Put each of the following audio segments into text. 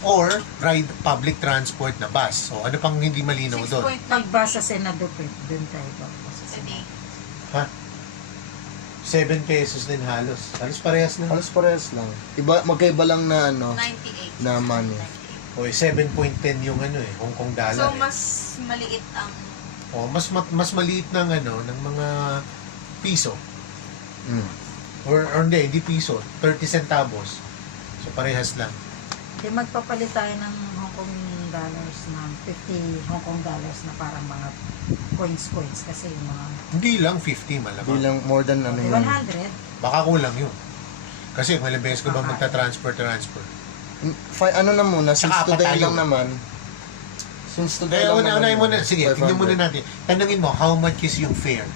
or ride public transport na bus. So, ano pang hindi malinaw doon? Nagbasa sa Senado, doon tayo sa Senado. Ha? 7 pesos din halos. Halos parehas na. Halos parehas lang. Iba, magkaiba lang na ano, 98. na money. O, 7.10 yung ano eh, Hong Kong dollar. So, eh. mas maliit ang... O, mas maliit ng ano, ng mga piso. Mm. Or hindi piso, 30 centavos. So, parehas lang. Di magpapalit tayo ng Hong Kong dollars ng 50 Hong Kong dollars na parang mga coins kasi yung mga Hindi lang 50 malamang. Hindi lang more than ano yun. 100. Baka kulang yun. Kasi kung ilang beses ko ba transfer. Ano na muna, since Tsaka today tayo. lang naman. Since today Kaya lang unahin mo na. Sige, 500. tingnan muna natin. Tanungin mo, how much is yung fare?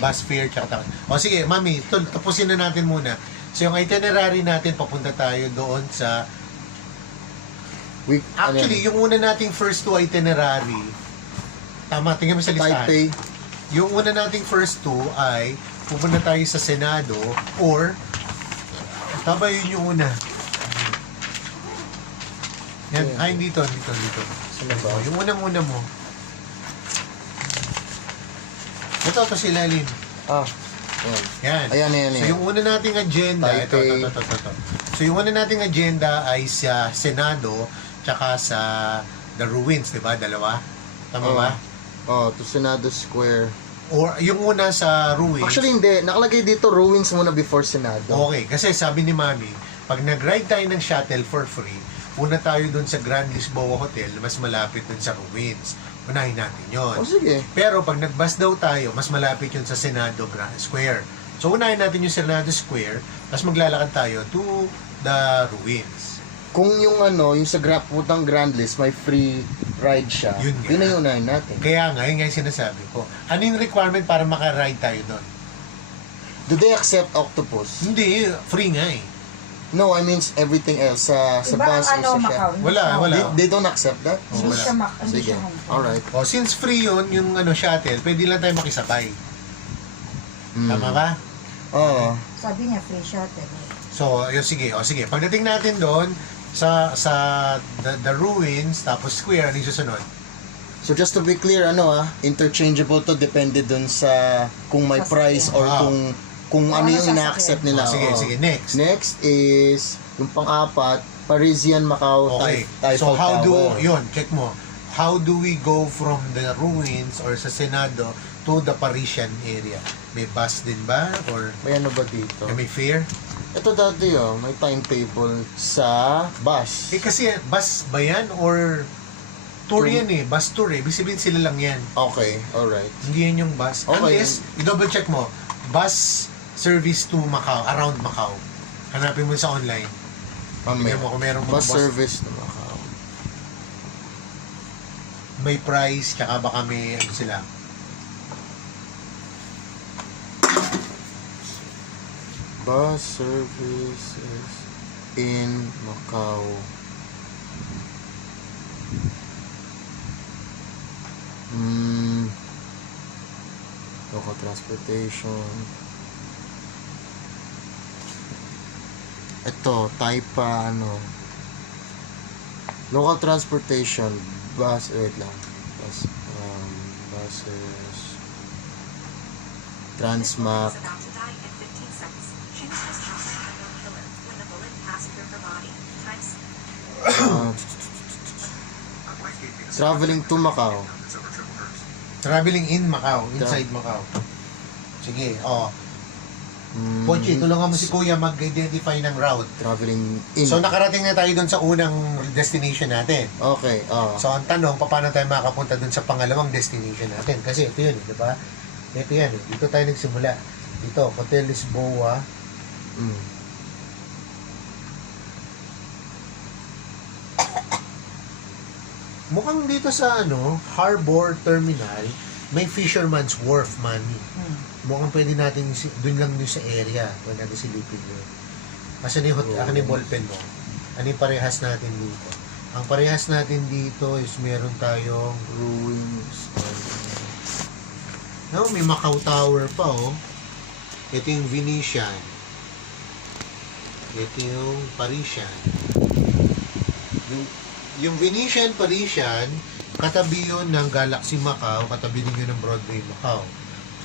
Bus fare, tsaka taxi. O sige, mami, tapusin na natin muna. So yung itinerary natin, papunta tayo doon sa... Actually, yung una nating first two itinerary, tama, tingnan mo sa listahan. Taipei. Yung una nating first two ay pupunta tayo sa Senado or tama yun yung una. Yan, Yeah. ay dito. Saan ba? Yung unang-una mo. Ito si Lalin. Ah, Yan. ayan. So yung una nating agenda, ito. Taipei. So yung una nating agenda ay sa Senado tsaka sa The Ruins, di ba? Dalawa? Tama Oo. ba? To Senado Square. Or yung una sa Ruins. Actually, hindi. Nakalagay dito, ruins muna before Senado. Okay, kasi sabi ni Mami, pag nag-ride tayo ng shuttle for free, una tayo dun sa Grand Lisboa Hotel, mas malapit dun sa Ruins. Unahin natin yon. Sige. Pero pag nag-bus daw tayo, mas malapit yun sa Senado Square. So unahin natin yung Senado Square, tapos maglalakad tayo to the Ruins. Kung yung yung sa putang Grand List, may free ride siya, Yun nga. yun na yung unahin natin. Kaya nga, yun nga yung sinasabi ko. Ano yung requirement para maka-ride tayo doon? Do they accept octopus? Hindi, free nga eh. No, I mean everything else. Sa Iba bus ang or sa Macau. shuttle. Wala. They don't accept that? Hindi Wala. siya hindi Sige. siya Hong Kong. Alright. O, since free yun, yung shuttle, pwede lang tayo makisabay. Mm. Tama ba? Oo. Sabi niya free shuttle. So, yun, sige. Pagdating natin doon, sa the Ruins, tapos Square, ano yung susunod? So just to be clear, interchangeable to, depende dun sa kung may Sa price or sasakyan. kung ano Ano yung sasakyan. ina-accept nila. Sige, Oo. sige, next. Next is, yung pang-apat, Parisian Macau Okay. So, Eiffel Tower. check mo. How do we go from the Ruins or sa Senado to the Parisian area? May bus din ba? Or May ano ba dito? may fare? Ito dati may timetable sa bus. Eh kasi bus ba yan or tour yan eh? Bus tour eh. Ibig sabihin sila lang yan. Okay, alright. Hindi yan yung bus. Okay. Unless, i-double check mo, bus service to Macau, around Macau. Hanapin mo sa online. Tingnan mo kung meron mga Bus service na Macau. may price, tsaka baka may ano sila. Bus services in Macau. Local transportation. Ito, Taipa, local transportation, bus, wait lang. Buses, Transmap, traveling to Macau. Traveling in Macau, inside Macau. Sige, Pochi, tulungan mo si Kuya mag-identify ng route. Traveling in. So, nakarating na tayo doon sa unang destination natin. Okay, So, ang tanong, paano tayo makakapunta doon sa pangalawang destination natin? Kasi ito yun, di ba? Ito yan, dito tayo nagsimula. Dito, Hotel Lisboa. Mukhang dito sa Harbor Terminal, may Fisherman's Wharf, Manny. Mukhang pwede natin, doon lang doon sa area. Pwede natin silipin yun. Asan yung akin yung ballpen mo? Ano yung parehas natin dito? Ang parehas natin dito is meron tayong ruins. may Macau Tower pa, Ito yung Venetian. Ito yung Parisian. Yung Venetian, Parisian, katabi yun ng Galaxy Macau, katabi din yun ng Broadway Macau.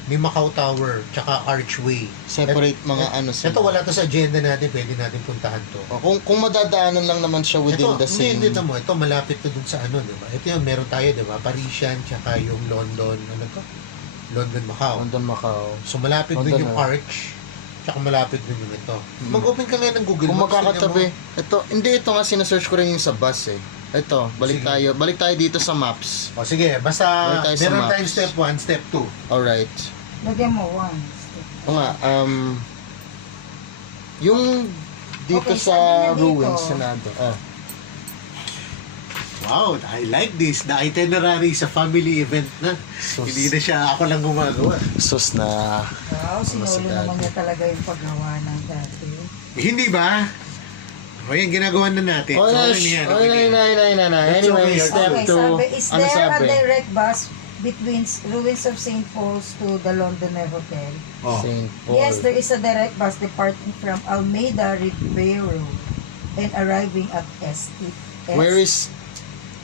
May Macau Tower, tsaka Archway. Separate mga ano sa... Ito wala to sa agenda natin, pwede natin puntahan to. O, kung madadaanan lang naman siya within Ito, the same... hindi mo, ito malapit to dun sa ano, di ba? Ito yung meron tayo, di ba? Parisian, tsaka yung London, ano to? London, Macau. London, Macau. So malapit dun London, yung Arch, tsaka malapit dun yung ito. Hmm. Mag-open ka nga ng Google Kung Maps, magkakatabi, tingnan ito, hindi ito nga sinesearch ko rin yung sa bus eh. Ito, balik Sige. tayo dito sa maps. mo. O sige, basta Balik tayo sa meron maps. tayong step 1, step 2. Alright. Lagyan mo 1. O nga, yung dito Okay, sa sabi niya dito. ruins, Senado. Wow, I like this. The itinerary sa family event na. Sus. Hindi na siya ako lang gumagawa. Sus na... Wow, sinulo si naman Daddy. niya talaga yung paggawa ng dati. Hindi ba? O yan, ginagawa na natin. Oh, So, ano yes. yan? Oh, Okay. na. It's Anyway, okay. step Okay, 2. sabi, is Ano there a sabi? direct bus between ruins of St. Paul's to the Londoner Hotel? Oh. St. Paul. Yes, there is a direct bus departing from Almeida Ribeiro and arriving at St. Where is...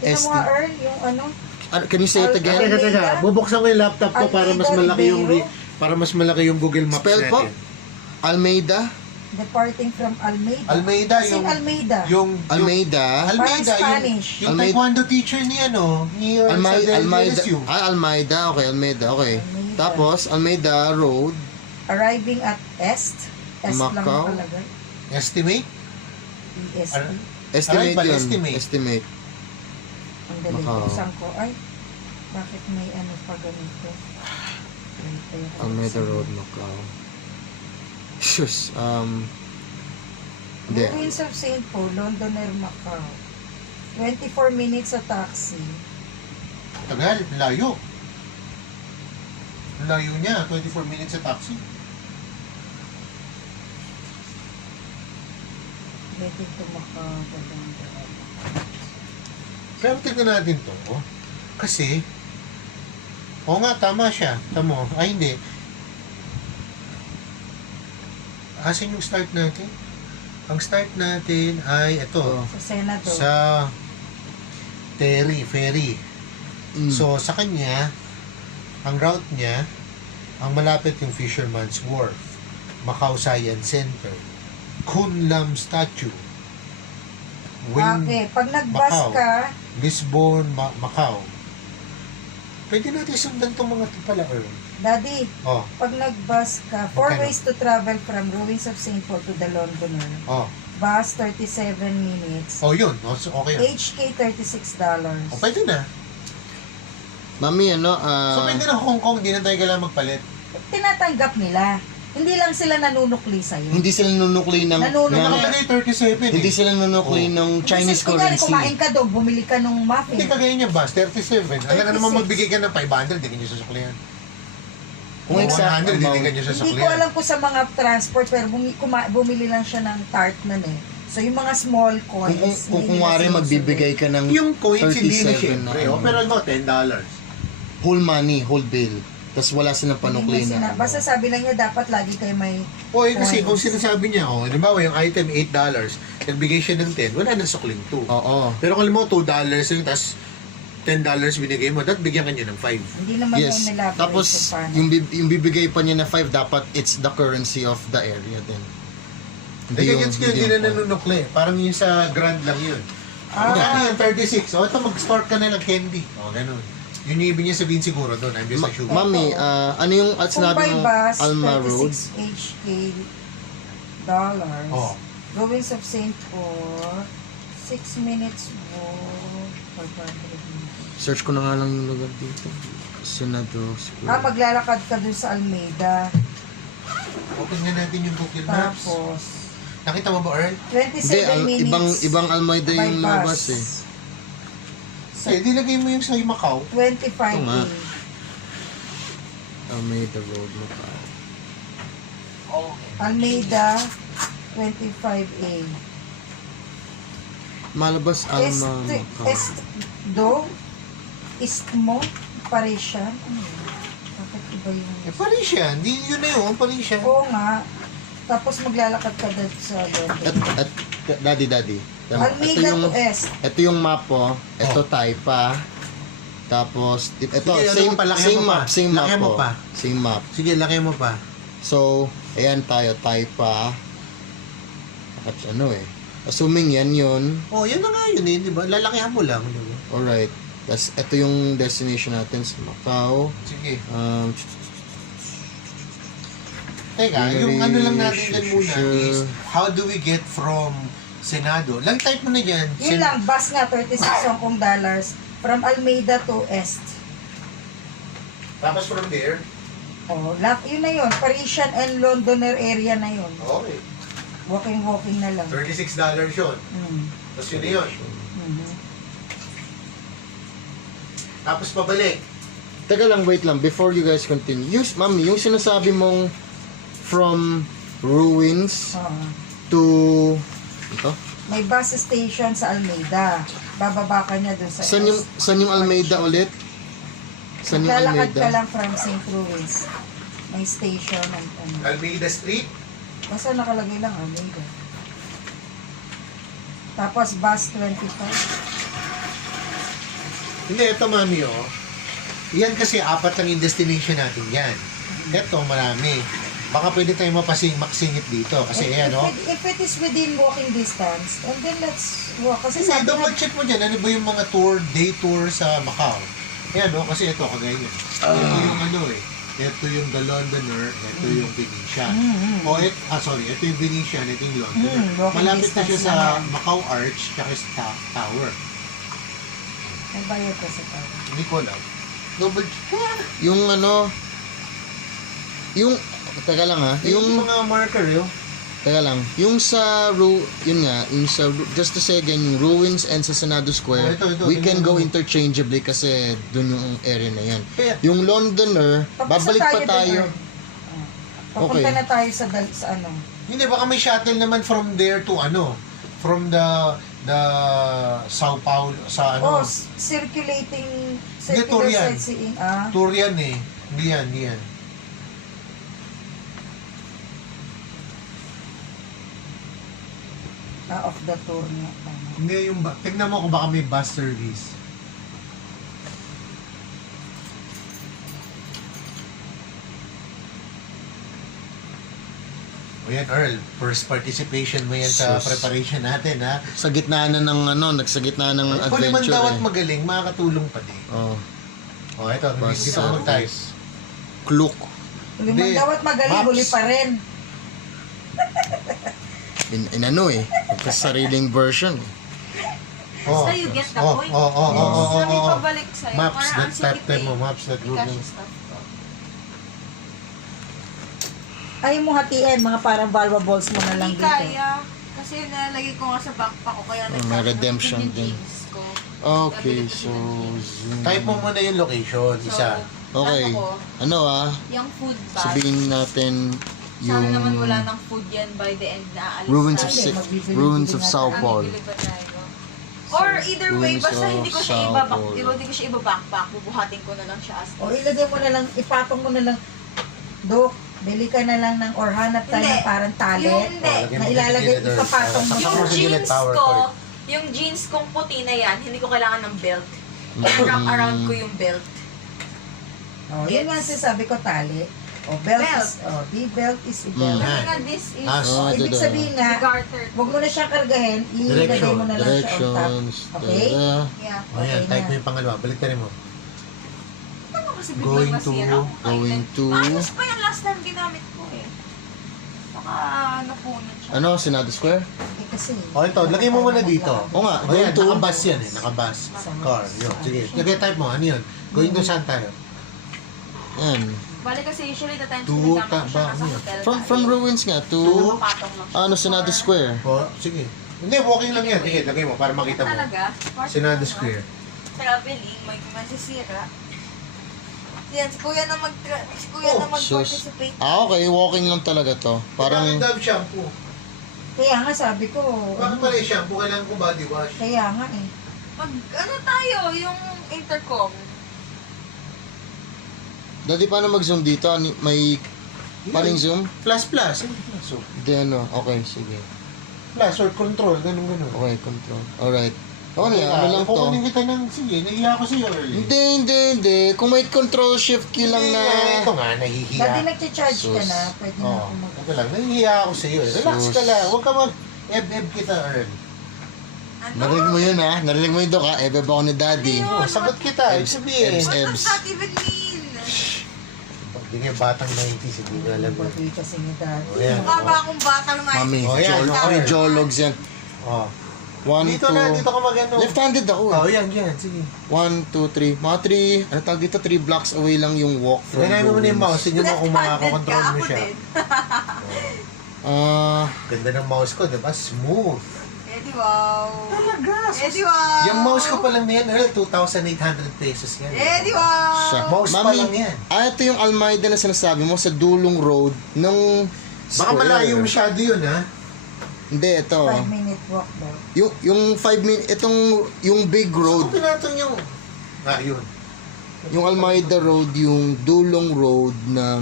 Tingnan mo ST? nga, Earl, yung ano? Can you say it again? Teka, teka. Bubuksan ko yung laptop ko para mas Almeida malaki yung Ribeiro. para mas malaki yung Google Maps Spell po? natin. Almeida? Departing from Almeida. Almeida, As in yung... Almeida. Yung Almeida? Almeida, Parang Spanish. yung Almeida. taekwondo teacher ni ano, ni Almeida. LSU. Almeida. Okay, Almeida. Okay. Almeida. Tapos, Almeida Road. Arriving at Est. Est lang Macau. nakalagay. Estimate? EST. Estimate Arrival yun. estimate. Estimate. Ang galing Macau. buksan ko. Ay, bakit may ano pa ganito? Almeida Road, Macau. Shush. Hindi. Ruins of St. Paul, Londoner, Macau. 24 minutes sa taxi. Tagal, layo. Layo niya, 24 minutes sa taxi. Getting to Macau. Pero tignan natin to. Oh. Kasi, oo nga, tama siya. Tamo. Ay, hindi. Asan yung start natin? Ang start natin ay ito. Sa Senado. Sa ferry. Mm. So, sa kanya, ang route niya, ang malapit yung Fisherman's Wharf, Macau Science Center, Kunlam Statue, Okay, pag nag-bus Macau. ka, Lisbon, Macau. Pwede natin sundan itong mga ito pala, Earl. Daddy, Oh, pag nag-bus ka, 4 Okay. ways to travel from ruins of St. Paul to the Londoner. oh. Bus, 37 minutes. Oh, yun. Oh, so, okay. yun. HK, $36. Oh, pwede na. Mami, ano, So, pwede na Hong Kong, hindi na tayo kailangan magpalit. Tinatanggap nila. Hindi lang sila nanunukli sa'yo. hindi sila nanunukli ng... Nanunukli. ng- Nakalagay 37 hindi eh. sila nanunukli Oh. ng Chinese Kunyari, currency. kumain ka doon, bumili ka nung muffin. Hindi kagaya niya, bus, 37. Alam ka naman 36. magbigay ka ng 500, hindi ka niya susuklihan. Kung Kung exact 100, hindi amount. ka niya Hindi ko susuklihan. alam kung sa mga transport, pero bumili lang siya ng tart nun eh. So, yung mga small Kung, coins, kung hindi kunwari nila magbibigay ka ng Yung coins, hindi na 37 syempre. na Oh, ano. pero alam mo, $10. whole money, whole bill. Tapos wala silang panukli Hindi mo na. sina- Basta sabi lang niya, dapat lagi kayo may O, eh, kasi coins. kung sinasabi niya, oh, halimbawa yung item $8, nagbigay siya ng 10, wala nang sukling 2. Oo. Pero kung alam mo, $2 yung, tas $10 binigay mo, dapat bigyan ka niya ng 5. Hindi naman Yes. yung elaborate Tapos, kung paano. yung bibigay pa niya na 5, dapat it's the currency of the area din. Hindi yung skill, hindi na yung- nanunukli. Parang yung sa Grand lang yun. Ano yung 36? O, ito mag-store ka na ng candy. O, ganun. Yun yung ibig niya sabihin siguro doon. I'm just a sure. Mami, ano yung at Kung sinabi by mo, bus, Alma Road? 36 HK dollars. Oh. Ruins of St. Paul, 6 minutes walk, 500 meters. Search ko na nga lang yung lugar dito. Senado Square. Maglalakad ka dun sa Almeida. Open nga natin yung Google Maps. Tapos, Nakita mo ba, Earl? 27 Hindi, minutes ibang Almeida by yung bus. labas eh. Kasi, dilagay mo yung sa Macau. 25 Ito nga. A. Almeida Road, Macau. Almeida, 25A. Malabas Alma, Macau. Istmo, Parisian. Ano yun? Bakit iba yung... Eh, Parisian. Di, yun na yun, Parisian. Oo nga. Tapos maglalakad ka dun sa London. At, daddy, Yan, Almeida to Est. ito yung map po. Ito Taipa. Tapos, ito, Sige, ano same, mo pa, lakihan same mo pa. map, same map Lakihan mo po. pa. Same map. Sige, laki mo pa. So, ayan tayo, Taipa. At ano assuming yan yun. Oh, yan na nga yun eh, di ba? Lalakihan mo lang, di ba? Alright. Tapos, ito yung destination natin sa Macau. Sige. Teka, yung ano lang natin dyan muna is, how do we get from Senado? Lang type mo na dyan. Yun lang, bus nga, 36 Hong Kong dollars from Almeida to Est. Tapos from there, Oh, yun na yun. Parisian and Londoner area na yun. okay. Walking na lang. $36 yun. Tapos yun na yun. Tapos pabalik. Teka lang, wait lang. Before you guys continue. Mami, yung sinasabi mong from ruins Oo. to... Ito? May bus station sa Almeida. Bababa ka niya dun sa Saan yung Almeida ulit? Saan yung Maglalakad ka Almeida? lang from St. Louis. May station and ano. Almeida Street. Basta nakalagay lang Almeida. Tapos bus 25. Hindi, ito mami oh. Yan kasi apat lang yung destination natin yan. Ito, marami. Baka pwede tayo maksingit dito. Kasi yan oh. If it is within walking distance, and then let's walk. Kasi Kasi sabi double nga, check mo dyan, ano ba yung mga tour, day tour sa Macau? Yan oh, kasi ito, kagaya yan. Ito yung ano ito yung The Londoner, ito yung Venetian. Sorry, ito yung Venetian, ito yung Londoner. Walking Malapit na siya distance sa naman. Macau Arch, tsaka sa Tower. may bayad ka sa tao. Hindi ko alam. Double check. Yung ano... Yung... Teka lang ha. Yung mga marker yun. Teka lang. Yung sa... Yun nga. Yung sa... Just to say again, yung ruins and sa Senado Square, Ito, we can tingnan go mo. interchangeably kasi dun yung area na yan. Kaya, Yung Londoner, Tapos babalik pa doon, tayo. Papunta Okay. na tayo sa ano. hindi, baka may shuttle naman from there to ano, from the Sao Paulo, sa Oh, ano, circulating tour circular yan. sightseeing. tour yan eh. Hindi yan. Of the tour niya. Hindi yung, tignan mo kung baka may bus service. O yan, Earl, first participation mo yan sa Sus. preparation natin, ha? Sa gitna na ng ano, sa gitna ng Kung naman adventure daw at eh. magaling, makakatulong pa din. Oh, O, ito, bus dito mo tayo. service. Klook. Hindi. Limang dawat magaling, Maps. huli pa rin. In ano sariling version. Oh, Basta you get the point. Sabi pabalik sa'yo. Maps parang that ang sikip type mo, eh. maps that Hindi group kasi mo. stuff to. Ayaw mo hatiin, mga parang valuables mo na lang Hindi dito. kaya. Kasi nilalagay ko nga sa backpack ko. Kaya may nagsabi redemption yung din. jeans ko. Okay, Nabili ko so... siya ng Type mo muna yung location, jeans. isa. Okay. Ano ko, Ano yung food bag. sabihin natin Sana yung naman wala ng food yan by the end na aalis ruins of tayo. ruins of Sao Ah, Paulo. bibili ba tayo? Or either way, Ruins basta of hindi ko siya Sao iba-back, Paulo. hindi ko siya iba-backpack, bubuhatin ko na lang siya as O ilagay mo na lang, ipatong mo na lang. Dok, bili ka na lang ng, or hanap tayo Hindi. ng parang tali. Yung hindi. Na ilalagay, ipapatong mo Yung siya. jeans ko, yung jeans kong puti na yan, hindi ko kailangan ng belt. Wrap around ko yung belt. O, yun nga sabi ko, tali. O, belt is, di belt is belt. Mm. Kasi nga this is Oh, ito Ibig daw. sabihin nga, garter. huwag mo na siyang kargahin, ilagay mo na lang siya on top. Directions. Okay? Yeah. O yan, Okay type na. mo yung pangalawa, balik ka rin mo. Ano kasi Going biglang masira? to- Okay, going then. to- Ayos pa yan last time ginamit ko eh. Baka napunit siya. Ano, Senado Square? Eh, kasi, O ito, lagay mo muna dito. Oo nga, O yan, going to... nakabus yan eh, nakabus. Car, yun. Sige, lagay type mo, ano yun? Going to saan tayo? Yan. Bali kasi usually the times To na nagamit ko siya ba- nasa ano? hotel. From ruins nga to... Napapatong lang siya. Ano, Senado Or- Square. O, sige. Hindi, walking lang yan. Sige, lagay mo para makita mo. Talaga? Senado Square. Traveling, may masisira. Yan, si Kuya na si Kuya Oh, na Sus. mag-participate. Okay, walking lang talaga to. Parang... Bakit Dove shampoo? kaya nga sabi ko, Bakit pala yung shampoo? Kailangan ko body wash. kaya nga eh. Ano tayo, yung intercom. Dati paano mag-zoom dito? May... Paling zoom? Plus. So, Di ano, okay, sige. Plus or control, ganun. Okay, control. Alright. Okay, ano lang to? Kukunin kita ng, sige, nahiya ko sa'yo early. Hindi. Kung may control shift key lang Hindi na... nga, ito nga, nahihiya. Dati nagcha-charge ka Sus. na, pwede na Oo, ako mag... ito lang, nahihiya ako sa'yo. Relax Sus. ka lang, huwag ka mag-eb kita early. Ano? Narinig mo yun ha? Narinig mo yun, Dok ha? Ebeb ako ni Daddy. Oh, sagot kita, ibig sabihin. Ebs. What does that even mean? Hindi nga batang 90s, hindi ko alam. Pwede kasi ni Daddy. O yan. Mukha ba akong batang na Mami, Oh, yan. free jologs yan. Oh. 1, 2... Dito ka mag-ano. Left-handed ako Oh, eh. yan, sige. 1, 2, 3. Mga 3, ano tawag dito? 3 blocks away lang yung walk from Ganyan mo na yung mouse, tingnan mo kung Left-handed makakakontrol ka, mo ako siya. din. Ganda ng mouse ko, diba? Smooth. Eddie, wow. Talaga. Eddie, wow. Yung mouse ko pa lang na yan, Earl, 2,800 pesos yan. Eddie, wow. Siya. Mouse pa Mami, lang yan. ito yung Almeida na sinasabi mo sa dulong road ng Baka malayo masyado yun, ha? Hindi, ito. 5-minute walk daw. Yung 5 minutes, yung big road, Kung pinatong yung... yun. yung Almeida Road, yung dulong road ng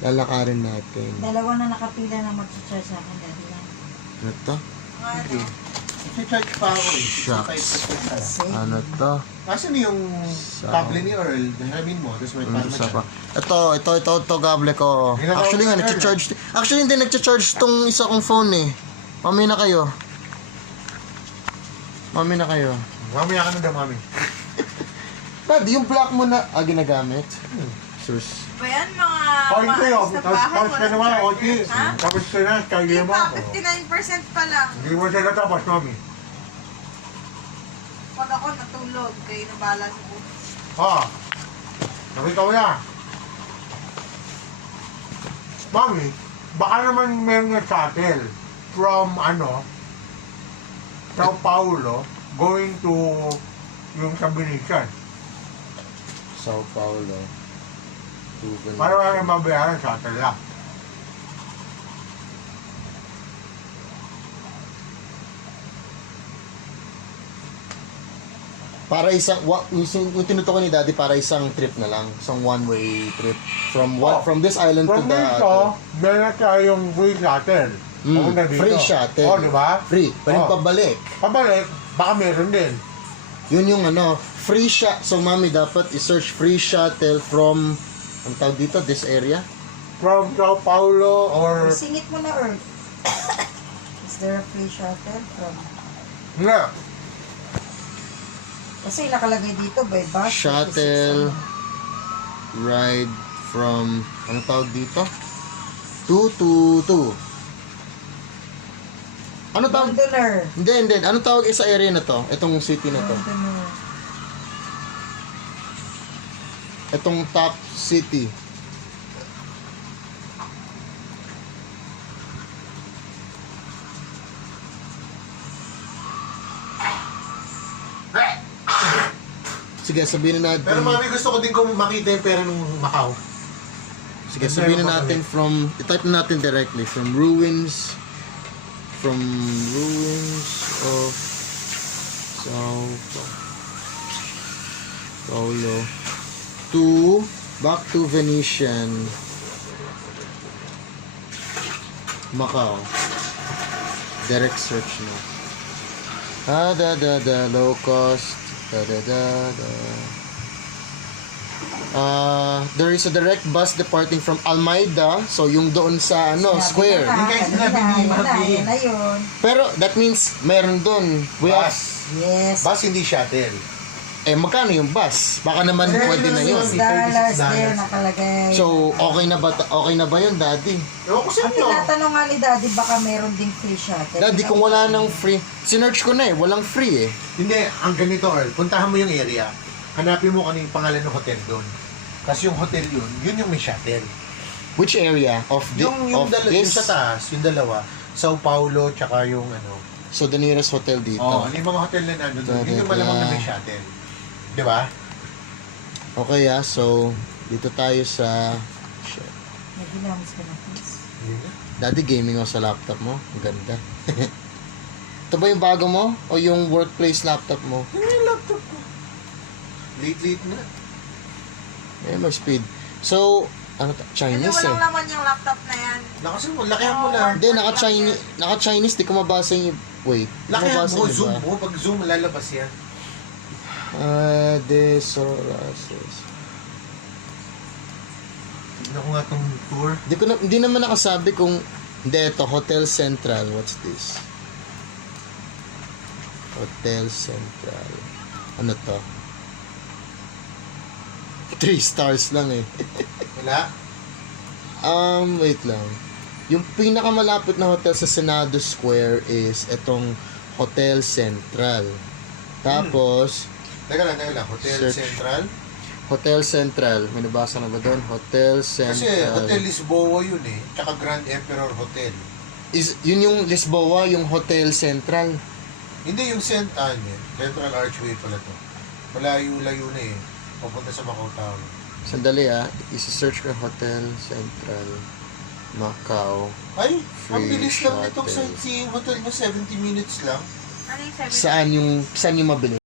lalakarin natin. Dalawa na nakapila na mag-charge sa akin, Daddy lang. Ano to? Ano? I-charge pa ako eh. Shucks. 65% lang. Kasi, Ano to? Asan yung cable ni Earl? Hiramin mo, tapos may Ano palma sa siya. pa? Ito, gable ko. Ginagawa Actually mo nga, na, nagcha-charge. Actually, hindi nagcha-charge tong isa kong phone eh. Mami na kayo. Mamaya ka na daw, mami. Dad, yung black mo na, ginagamit? Sus. Ba yan, mga Oh, hindi maalis oh. na bahay, Tapos ka walang naman, charger? okay. Ha? Tapos ka na, kaya Hindi mo pa, ako. 59% pa lang. Hindi mo siya natapos, mami. Pag ako natulog, kayo na bahala sa buhay. Nakita mo na. Mami, baka naman meron na shuttle from, Sao Paulo, going to yung sa Benican. Sao Paulo. Para wala nang mabayaran, shuttle lang. Para yung tinutukoy ni Daddy para isang trip na lang, isang one-way trip from this island to From the dito, other. meron tayong free shuttle. Papunta dito. Free shuttle. Oh, di ba? Free, pero yung Oh. pabalik. Pabalik, baka meron din. Yun yung free shuttle. So mami, dapat i-search free shuttle from, ang tawag dito, this area? From Sao Paulo or... singit mo na, Earl. Is there a free shuttle from... Nga. Kasi nakalagay dito, by bus. Shuttle ride from, ano tawag dito? 222. Ano tawag? Gondoler. Hindi. Ano tawag sa area na to? Itong city na to? Gondoler. Itong top city. Sige, sabihin na natin. Pero mami, gusto ko din kung makita yung pera ng Macau. Sige, sabihin na natin from, i-type na natin directly, from ruins of Sao Paulo to, back to Venetian, Macau. Direct search na. Low cost, there is a direct bus departing from Almeida, so yung doon sa square. Yung kahit sinabi ni Mami. Yan na yun. Pero that means meron doon. Bus. Yes. Bus, hindi shuttle. Magkano yung bus? Baka naman $36 pwede na yun. $36 there nakalagay. So, okay na ba yun, Daddy? Ewan ko sa ang inyo. tinatanong nga ni Daddy, baka meron ding free shuttle. Daddy, kung wala nang free, sinearch ko na walang free Hindi, ang ganito, Earl. Puntahan mo yung area. Hanapin mo kanyung pangalan ng hotel doon. Kasi yung hotel yun yung may shuttle. Which area of Yung this? sa taas, yung dalawa. Sao Paulo, tsaka yung So, the nearest hotel dito. ano yung mga hotel na nandun doon. Yun yung malamang na may shuttle. Di ba? Okay, so, dito tayo sa... Shit. Nag-ilamos ka na, please. Daddy, gaming ako sa laptop mo. Ang ganda. Ito ba yung bago mo? O yung workplace laptop mo? Yun yung laptop ko. Late na. May speed. So, ano, Kasi Chinese walang eh. laman yung laptop na yan. Nakasin mo, lakihan mo na. Hindi, naka-Chinese, di ko mabasa yung, wait. Di ko Lakihan mabasa mo, yung zoom iba. mo. Pag zoom, lalabas yan. Desoraces. Tignan ko nga itong tour. Hindi naman nakasabi kung, hindi, ito, Hotel Central. What's this? Hotel Central. Ano to? 3 stars lang eh. Wala? Wait lang. Yung pinakamalapit na hotel sa Senado Square is itong Hotel Central. Tapos, Teka lang. Hotel Search. Central. Hotel Central. May nabasa na ba doon? Hotel Central. Kasi Hotel Lisboa yun eh. Tsaka Grand Emperor Hotel. Yun yung Lisboa, yung Hotel Central. Hindi yung Central Archway pala to. Malayo-layo na eh. Papunta sa Macau Tower. Sandali isi-search ko Hotel Central Macau. Ay, ang Free bilis lang shuttle. nitong sightseeing hotel mo. 70 minutes lang. Ano yung 7? Saan yung mabilis?